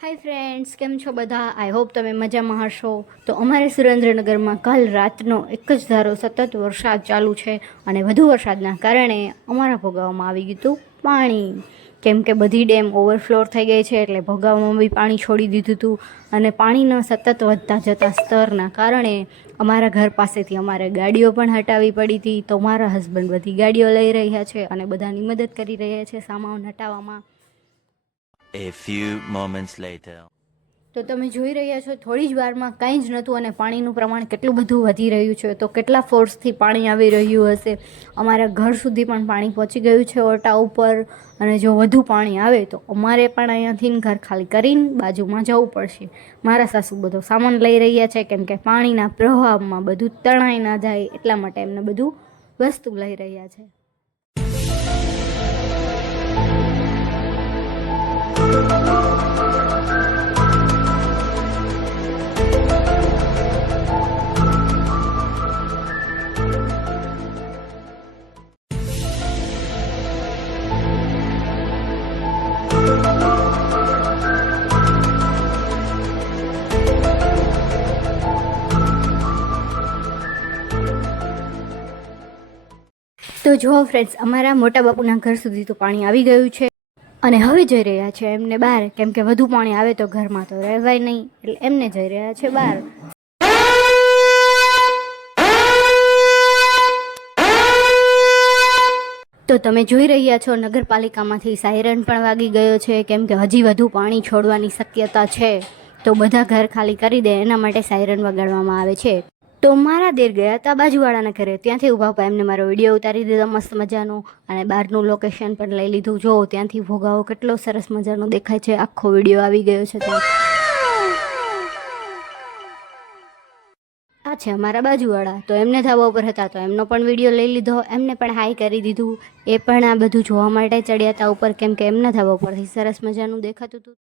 Hi friends કેમ છો બધા? આઈ હોપ તમે મજામાં હશો. તો અમારે સુરેન્દ્રનગરમાં કાલ રાતનો એક જ ધારો સતત વરસાદ ચાલુ છે અને વધુ વરસાદના કારણે અમારા ભોગાવામાં આવી ગયું હતું પાણી. કેમ કે બધી ડેમ ઓવરફ્લો થઈ ગઈ છે એટલે ભોગાવામાં બી પાણી છોડી દીધું હતું અને પાણીના સતત વધતા જતા સ્તરના કારણે અમારા ઘર પાસેથી અમારે ગાડીઓ પણ હટાવવી પડી હતી. તો મારા હસબન્ડ બધી ગાડીઓ લઈ રહ્યા છે અને બધાની મદદ કરી રહ્યા છે સામાન હટાવવામાં. A few moments later. તો તમે જોઈ રહ્યા છો, થોડી જ વારમાં કંઈ જ નહોતું અને પાણીનું પ્રમાણ કેટલું બધું વધી રહ્યું છે. તો કેટલા ફોર્સથી પાણી આવી રહ્યું હશે? અમારા ઘર સુધી પણ પાણી પહોંચી ગયું છે ઓટા ઉપર. અને જો વધુ પાણી આવે તો અમારે પણ અહીંયાથી ઘર ખાલી કરીને બાજુમાં જવું પડશે. મારા સાસુ બધો સામાન લઈ રહ્યા છે, કેમ કે પાણીના પ્રવાહમાં બધું તણાઈ ના જાય એટલા માટે એમને બધું વસ્તુ લઈ રહ્યા છે. તો જુઓ ફ્રેન્ડ્સ અમારા મોટા બાપુના ઘર સુધી તો પાણી આવી ગયું છે અને હવે જઈ રહ્યા છે એમને બહાર. કેમ કે વધુ પાણી આવે તો ઘરમાં તો રહેવાય નહીં. એટલે એમને જઈ રહ્યા છે બહાર. તો તમે જોઈ રહ્યા છો, નગરપાલિકામાંથી સાયરન પણ વાગી ગયો છે, કેમ કે હજી વધુ પાણી છોડવાની શક્યતા છે. તો બધા ઘર ખાલી કરી દે, એના માટે સાયરન વગાડવામાં આવે છે. તો મારા દેર ગયા હતા બાજુવાળાના ઘરે, ત્યાંથી ઊભા એમને મારો વીડિયો ઉતારી દીધો, મસ્ત મજાનો. અને બહારનું લોકેશન પણ લઈ લીધું. જો, ત્યાંથી ભોગાવો, કેટલો સરસ મજાનો દેખાય છે. આખો વીડિયો આવી ગયો છે. ત્યાં છે અમારા બાજુવાળા. તો એમને ધાબા ઉપર હતા, તો એમનો પણ વીડિયો લઈ લીધો. એમને પણ હાઈ કરી દીધું. એ પણ આ બધું જોવા માટે ચડ્યા હતા ઉપર, કેમ કે એમના ધાબા ઉપરથી સરસ મજાનું દેખાતું હતું.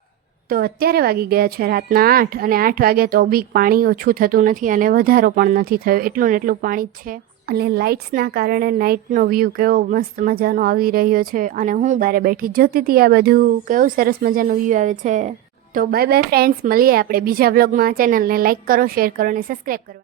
તો અત્યારે વાગી ગયા છે રાતના આઠ, અને આઠ વાગે તો બી પાણી ઓછું થતું નથી અને વધારો પણ નથી થયો. એટલું ને એટલું પાણી જ છે. અને લાઇટ્સના કારણે નાઇટનો વ્યૂ કેવો મસ્ત મજાનો આવી રહ્યો છે. અને હું બારે બેઠી જોતી હતી આ બધું. કેવું સરસ મજાનો વ્યૂ આવે છે. તો બાય બાય ફ્રેન્ડ્સ, મળીએ આપણે બીજા વ્લોગમાં. ચેનલને લાઇક કરો, શેર કરો અને સબસ્ક્રાઈબ કરો.